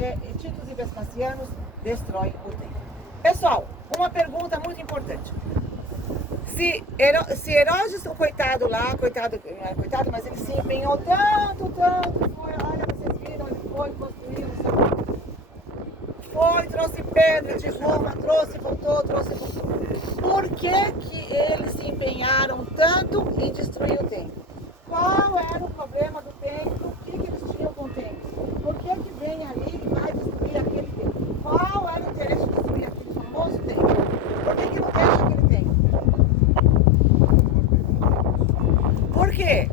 porque Titos e Vespasianos destroem o templo. Pessoal, uma pergunta muito importante. Se Herodes, o coitado lá, não era coitado, mas ele se empenhou tanto, foi, olha, vocês viram, ele foi, construiu, sabe? Foi, trouxe pedra de Roma, voltou. Por que eles se empenharam tanto em destruir o templo? Qual era o problema do templo? O que eles tinham com o templo? Por que vem ali e vai destruir aquele templo? Qual era o interesse de destruir aquele famoso templo? Por que não deixa aquele templo? Por quê?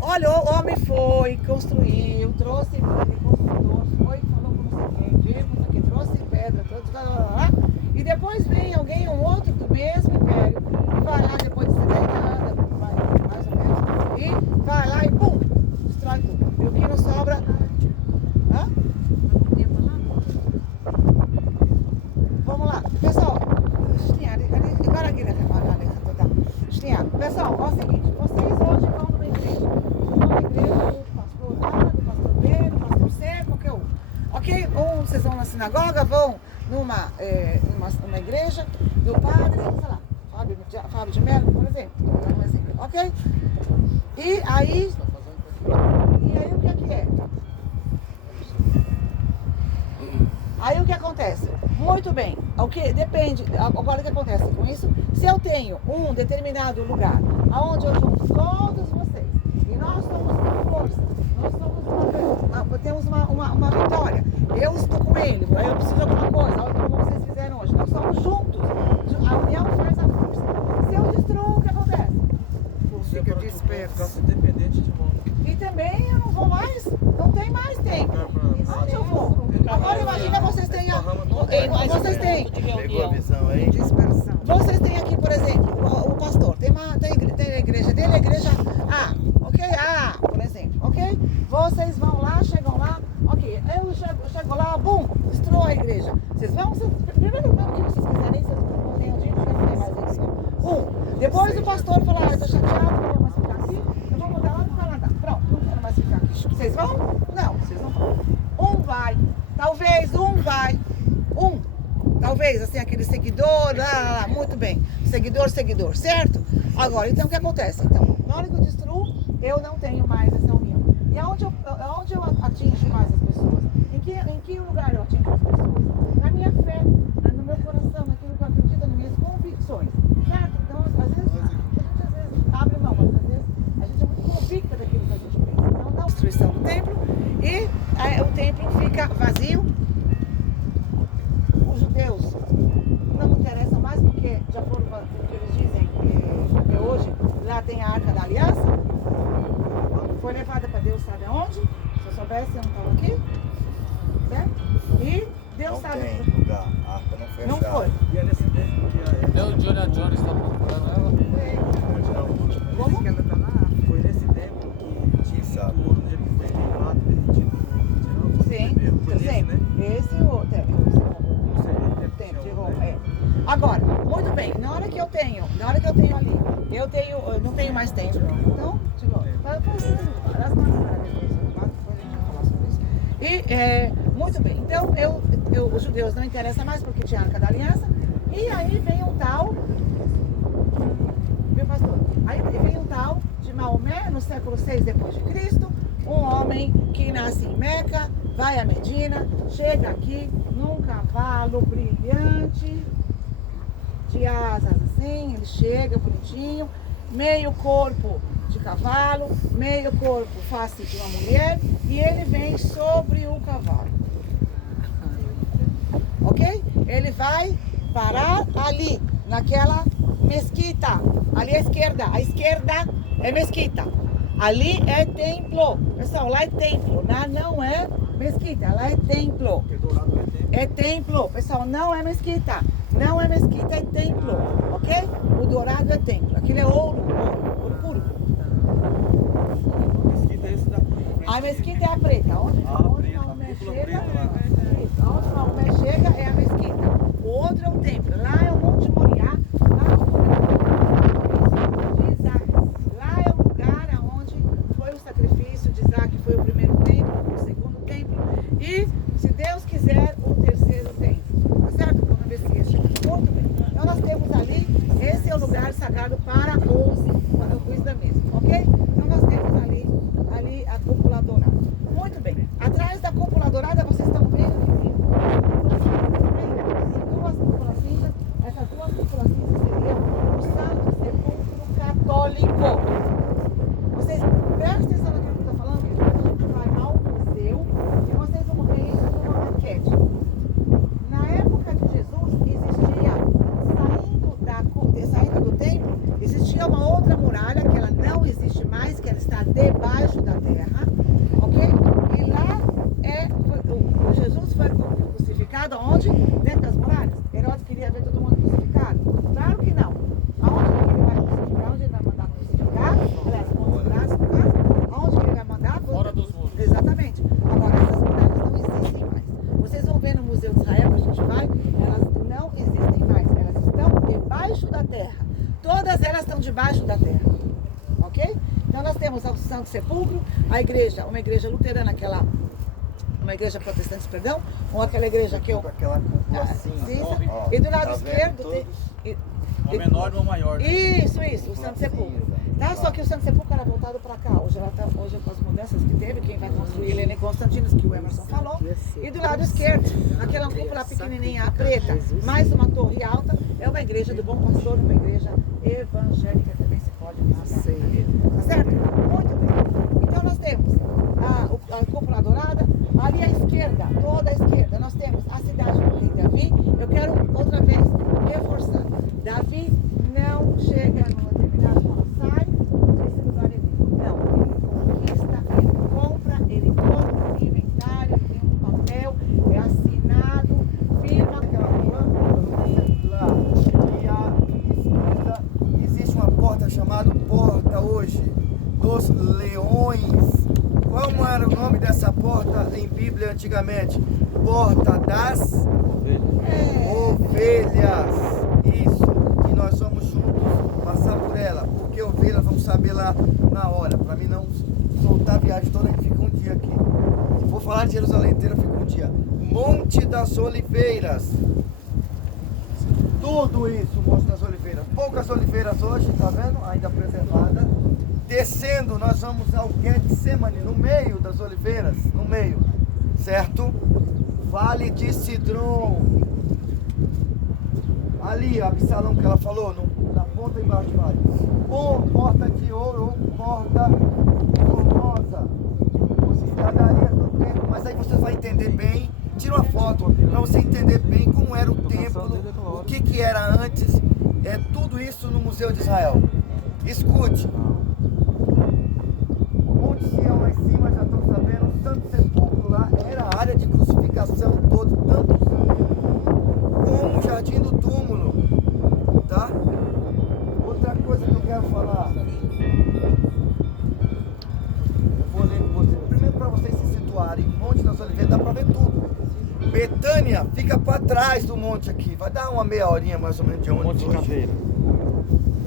Olha, o homem foi, construiu, trouxe construtor, foi, falou com não sei quem, trouxe pedra, lá, e depois vem alguém, um outro do mesmo império, e vai lá depois de 70 anos, mais ou menos, e vai lá e pum, destrói tudo. E o que não sobra? Hã? Vamos lá, pessoal. Pessoal, é o seguinte, vocês hoje vão numa igreja do pastor A, do pastor B, do pastor C, qualquer um. Ok? Ou vocês vão na sinagoga, vão numa igreja do padre, sei lá, Fábio de Mello, por exemplo. Ok? E aí o que é? Aí o que acontece? Muito bem, depende, agora o que acontece com isso? Se eu tenho um determinado lugar, onde eu junto todos vocês, e nós somos uma força, temos uma vitória, eu estou com ele, eu preciso de alguma coisa, olha como vocês fizeram hoje, nós somos juntos, a união faz a força. Se eu destruo, o que acontece? Fica disperso. Independente de mão. E também eu não vou mais, não tem mais tempo. Onde eu vou? Agora imagina vocês têm Pegou a visão aí? dispersão. Vocês têm aqui, por exemplo, o pastor, tem a igreja dele, a igreja A, ok? A, por exemplo, ok? Vocês vão lá, chegam lá, ok, eu chego lá, bum, destruo a igreja. Primeiro que vocês quiserem, vocês não têm o dia, não tem mais isso. Depois o pastor fala, eu estou chateado, não quero mais ficar aqui, eu vou mudar lá no Canadá. Pronto, não quero mais ficar aqui. Vocês vão? Não, vocês não vão. Um vai, talvez um vai, talvez, assim, aquele seguidor, lá, muito bem, seguidor, certo? Agora, então o que acontece? Então, na hora que eu destruo, eu não tenho mais essa união. E aonde eu atingo mais as pessoas? Em que lugar eu atingo as pessoas? Na minha fé, no meu coração, naquilo que eu acredito, nas minhas convicções, certo? Então, às vezes, a gente abre mão, mas às vezes a gente é muito convicta daquilo que a gente pensa. Então, dá a destruição do templo e o templo fica vazio. Os judeus não interessam mais porque, de acordo com o que eles dizem, até hoje, lá tem a Arca da Aliança, foi levada para Deus sabe aonde? Se eu soubesse, eu não estava aqui, certo? E Deus Não sabe. tem lugar, a arca não foi Não achada. foi. E a descendente O Indiana Jones está procurando ela. Como? Que ela tá na arca. foi nesse tempo que tinha Sabe. muito ouro onde ele foi queimado, derretido no Sim, Foi nesse, sempre. né? Esse ou o tempo. Não sei, ele Tempo de tinha Roma, né? Agora, muito bem, na hora que eu tenho ali, eu não tenho mais tempo. Então, muito bem, então os judeus não interessam mais porque tinha a Arca da Aliança, e aí vem um tal, viu pastor? Aí vem um tal de Maomé, no século 6 depois de Cristo, um homem que nasce em Meca, vai a Medina, chega aqui num cavalo brilhante, de asas assim, ele chega bonitinho, meio corpo de cavalo, meio corpo face de uma mulher, e ele vem sobre o cavalo. Ok? Ele vai parar ali, naquela mesquita, ali à esquerda. A esquerda é mesquita. Ali é templo. Pessoal, lá é templo. Lá não é mesquita, lá é templo. Porque dourado é tempo. É templo. Pessoal, não é mesquita. Não é mesquita, é templo. Ok? O dourado é templo. Aquilo é ouro puro. Mesquita é esse da A mesquita é a preta. Onde preta, Maomé a cúpula chega, preta lá. isso, onde Maomé chega é a mesquita. O outro é o templo. Lá é o Monte Moriá. Lá é o de Isaac. Lá é o lugar onde foi o sacrifício de Isaac. Foi o primeiro templo, o segundo templo. E cúpula dourada. Muito bem. Atrás da cúpula dourada, vocês estão vendo que tem duas cúpulas cinzas. Essas duas cúpulas cinzas seriam o Santo Sepulcro Católico. Vocês prestem atenção naquilo que eu estou falando, que depois a gente vai ao museu e vocês vão ver isso numa maquete. Na época de Jesus, existia, saindo do templo, existia uma outra muralha, que ela não existe mais, que ela está debaixo da terra, ok? E lá Jesus foi crucificado aonde? Dentro das muralhas? Herodes queria ver todo mundo crucificado? Claro que não. Aonde que ele vai crucificar? Onde ele vai mandar crucificar? Aliás, aonde que ele vai mandar? Fora dos muros. Exatamente. Agora, essas muralhas não existem mais. Vocês vão ver no Museu de Israel, que a gente vai, elas não existem mais. Elas estão debaixo da terra. Todas elas estão debaixo da terra. Ok? Então nós temos o Santo Sepulcro, a igreja, uma igreja luterana, uma igreja protestante, perdão, ou aquela igreja que eu... Aquela cúpula cinza. cinza. Ó, E do lado tá esquerdo vendo? tem... Uma menor e uma maior. Né? Isso, o Santo Sepulcro. Tá? Só que o Santo Sepulcro era voltado para cá. Hoje com as mudanças que teve, quem vai construir ele é Constantinos, que o Emerson falou. E do lado esquerdo, aquela cúpula pequenininha, preta, mais uma torre alta, é uma igreja do Bom Pastor, uma igreja evangélica, também se pode visitar. Tá certo? Muito bem. Então nós temos a cúpula dourada, ali à esquerda, toda à esquerda, nós temos a cidade do rei Davi. Eu quero outra vez reforçar. Davi não chega numa determinada hora, sai desse lugar e não, ele conquista, ele compra o inventário, tem um papel, é assinado, firma Aquela rua, lá, e à esquerda existe uma porta chamada Porta hoje dos Leões. Como era o nome dessa porta em Bíblia antigamente? Porta das Ovelhas. Isso. E nós vamos juntos passar por ela. Porque ovelhas vamos saber lá na hora. Para mim não soltar a viagem toda, a gente fica um dia aqui. Se for falar de Jerusalém inteira, fica um dia. Monte das Oliveiras. Tudo isso, Monte das Oliveiras. Poucas oliveiras hoje, tá vendo? Ainda preservada. Descendo, nós vamos ao Getsemane, no meio das oliveiras, no meio, certo? Vale de Cidrom. Ali, a Absalão que ela falou, na ponta embaixo do vale. Porta de ouro, porta formosa. Os escadarias do templo, mas aí você vai entender bem. Tira uma foto para você entender bem como era o templo, o que era antes. É tudo isso no Museu de Israel. Escute. Monte Sião lá em cima, já estão sabendo, o Santo Sepulcro lá era a área de crucificação todo, tanto como o Jardim do Túmulo, tá? Outra coisa que eu quero falar, eu vou ler com vocês, primeiro para vocês se situarem, Monte das Oliveiras, dá para ver tudo. Betânia fica para trás do monte aqui, vai dar uma meia horinha mais ou menos de onde Monte Caveira.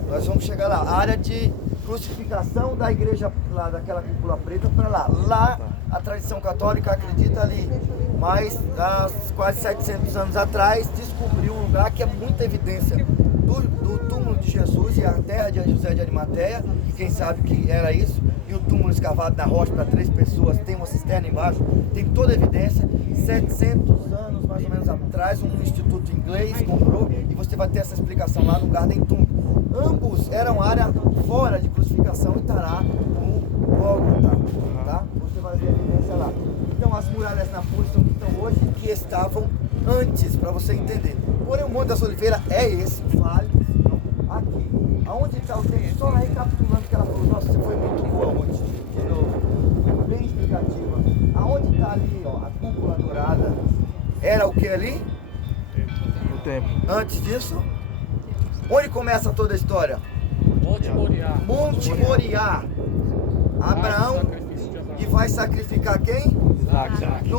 Nós vamos chegar lá, a área de crucificação da igreja lá, daquela cúpula preta para lá. Lá a tradição católica acredita ali, mas há quase 700 anos atrás descobriu um lugar que é muita evidência do túmulo de Jesus e a terra de José de Arimateia, quem sabe que era isso, e o túmulo escavado na rocha para 3 pessoas, tem uma cisterna embaixo, tem toda a evidência. 700 anos mais ou menos atrás, um instituto inglês comprou e você vai ter essa explicação lá no Garden Tomb. Ambos eram área fora de crucificação e estará no Gólgota, tá? Você vai ver a evidência lá. Então as muralhas na posição que estão hoje, que estavam antes, para você entender. Porém o Monte das Oliveiras é esse vale aqui. Aonde está o templo? Só recapitulando que ela falou, nossa, você foi muito boa hoje, de novo. Bem explicativa. Aonde está ali, ó, a cúpula dourada? Era o que ali? O templo. Antes disso? Onde começa toda a história? Monte Moriá. Monte Moriá. Abraão, Sacrifício de Abraão. e vai sacrificar quem? Isaac.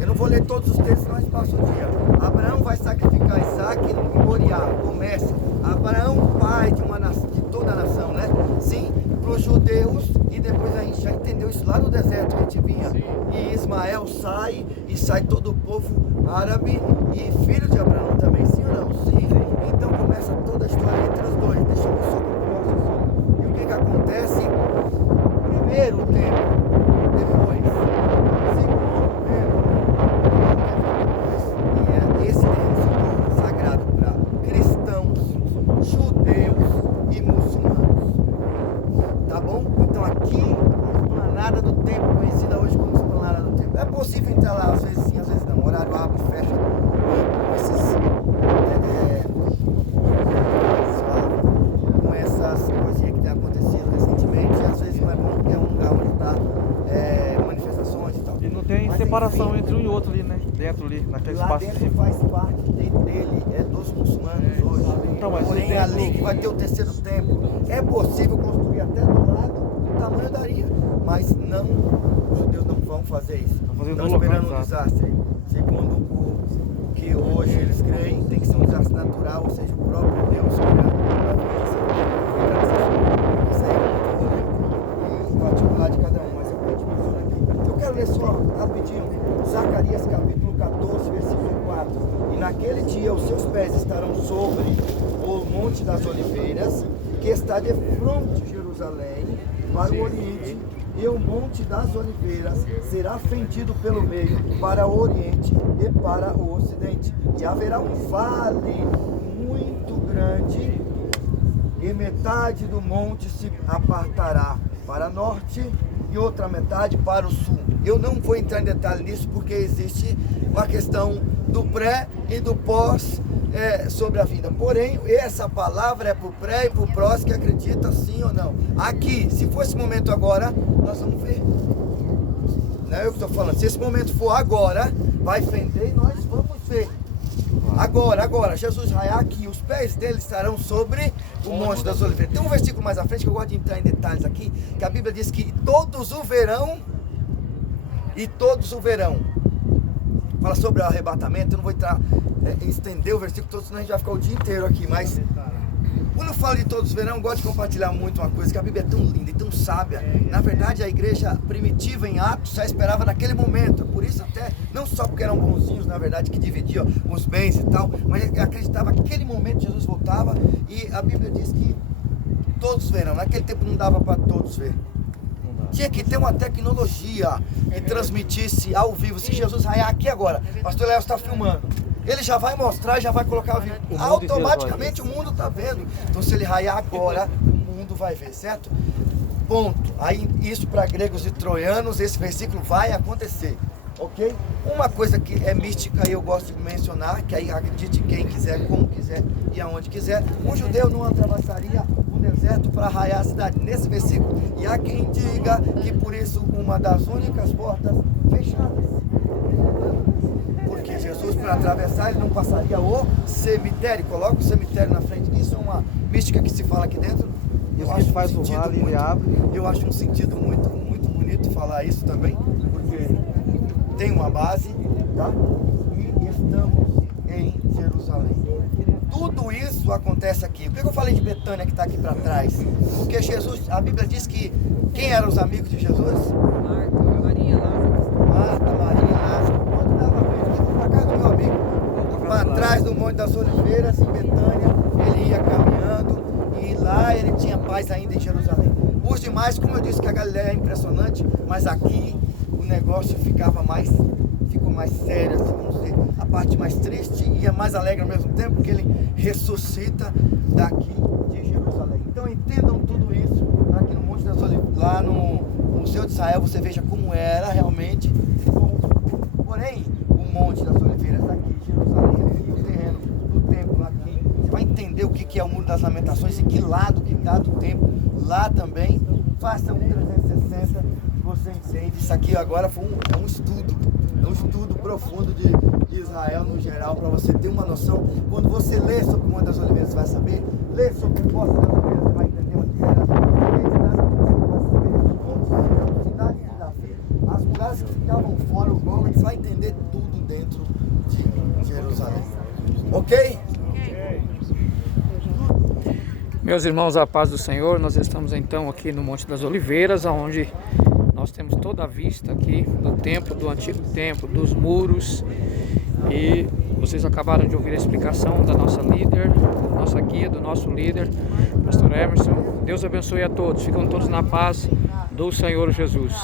Eu não vou ler todos os textos, senão a gente passa o dia. Abraão vai sacrificar Isaac em Moriá. Começa. Abraão, pai de toda a nação, né? Sim, para os judeus. E depois a gente já entendeu isso lá no deserto que a gente vinha. Sim. E Ismael sai, e sai todo o povo árabe e filho de Abraão também. Sim ou não? Sim. Então começa toda a história entre os dois. Deixa eu só concluir o raciocínio. E o que acontece? Primeiro o templo. É possível entrar lá, às vezes sim, às vezes não. O horário abre, fecha, com essas coisinhas que tem acontecido recentemente. E às vezes não é bom porque é um lugar onde está manifestações e tal. E não tem Mas, separação enfim, entre um e outro ali, né? Dentro ali, naquele lá espaço. dentro faz parte dele, é dos muçulmanos hoje. Então, mas Porém, dentro- ali que vai ter o terceiro templo. É possível construir até do lado, o tamanho daria. Mas não, os judeus não vão fazer isso. fazer Estão no esperando local, um desastre. Segundo o que hoje eles creem, tem que ser um desastre natural, ou seja, o próprio Deus que irá isso aí é o particular de cada um, mas eu vou te mostrar aqui. Eu quero ler só rapidinho Zacarias capítulo 14, versículo 4. E naquele dia os seus pés estarão sobre o Monte das Oliveiras, que está de frente de Jerusalém, para o Oriente, e o Monte das Oliveiras será fendido pelo meio para o Oriente e para o Ocidente. E haverá um vale muito grande, e metade do monte se apartará para norte e outra metade para o sul. Eu não vou entrar em detalhe nisso porque existe uma questão do pré e do pós sobre a vinda. Porém, essa palavra é para o pré e para o pós que acredita sim ou não. Aqui, se for esse momento agora, nós vamos ver. Não é eu que estou falando. Se esse momento for agora, vai fender e nós vamos ver. Agora, Jesus raiar aqui, os pés dele estarão sobre o Monte das Oliveiras. Tem um versículo mais à frente que eu gosto de entrar em detalhes aqui, que a Bíblia diz que todos o verão, e todos o verão. Fala sobre o arrebatamento, eu não vou estender o versículo todo, senão a gente vai ficar o dia inteiro aqui, mas quando eu falo de todos os verão, eu gosto de compartilhar muito uma coisa, que a Bíblia é tão linda e tão sábia. Na verdade, a igreja primitiva em Atos já esperava naquele momento. Por isso até, não só porque eram bonzinhos, na verdade, que dividiam os bens e tal, mas acreditava que naquele momento Jesus voltava. E a Bíblia diz que todos verão. Naquele tempo não dava para todos ver. Tinha que ter uma tecnologia que transmitisse ao vivo. Se Jesus raiar aqui agora, pastor Léo está filmando, ele já vai mostrar e já vai colocar ao vivo. Automaticamente o mundo está vendo. Então se ele raiar agora, o mundo vai ver, certo? Ponto. Aí isso para gregos e troianos, esse versículo vai acontecer, ok? Uma coisa que é mística e eu gosto de mencionar, que aí acredite quem quiser, como quiser e aonde quiser, um judeu não atravessaria o deserto para raiar a cidade, nesse versículo. E há quem diga que por isso uma das únicas portas fechadas. Porque Jesus, para atravessar, ele não passaria o cemitério. Coloca o cemitério na frente. Isso é uma mística que se fala aqui dentro. Eu acho faz o vale, ele abre. Eu acho um sentido muito, muito bonito falar isso também, porque tem uma base, tá? E estamos em Jerusalém. Tudo isso acontece aqui. Por que eu falei de Betânia que está aqui para trás? Porque Jesus, a Bíblia diz que quem eram os amigos de Jesus? Marta, Maria, Lázaro. Marta, Maria, Lázaro. Quando estava vendo, aqui para casa do meu amigo, para trás do Monte das Oliveiras, em Betânia, ele ia caminhando e lá ele tinha paz ainda em Jerusalém. Os demais, como eu disse que a Galileia é impressionante, mas aqui o negócio ficou mais sério, assim, vamos dizer, a parte mais triste e a mais alegre ao mesmo tempo, que ele ressuscita daqui de Jerusalém. Então entendam tudo isso aqui no Monte das Oliveiras, lá no Museu de Israel, você veja como era realmente. Porém, o Monte das Oliveiras aqui, Jerusalém aqui, o terreno do templo aqui, você vai entender o que é o Muro das Lamentações e que lado que está do templo lá também. Faça um 360, você entende. Isso aqui agora foi um estudo profundo de Israel no geral, para você ter uma noção. Quando você lê sobre o Monte das Oliveiras, você vai saber. Lê sobre o Poço das Oliveiras, você vai entender onde era. As muralhas que ficavam fora, o Gomes, você vai entender tudo dentro de Jerusalém. Ok? Meus irmãos, a paz do Senhor, nós estamos então aqui no Monte das Oliveiras, onde nós temos toda a vista aqui do templo, do antigo templo, dos muros. E vocês acabaram de ouvir a explicação da nossa líder, da nossa guia, do nosso líder, pastor Emerson. Deus abençoe a todos, ficam todos na paz do Senhor Jesus.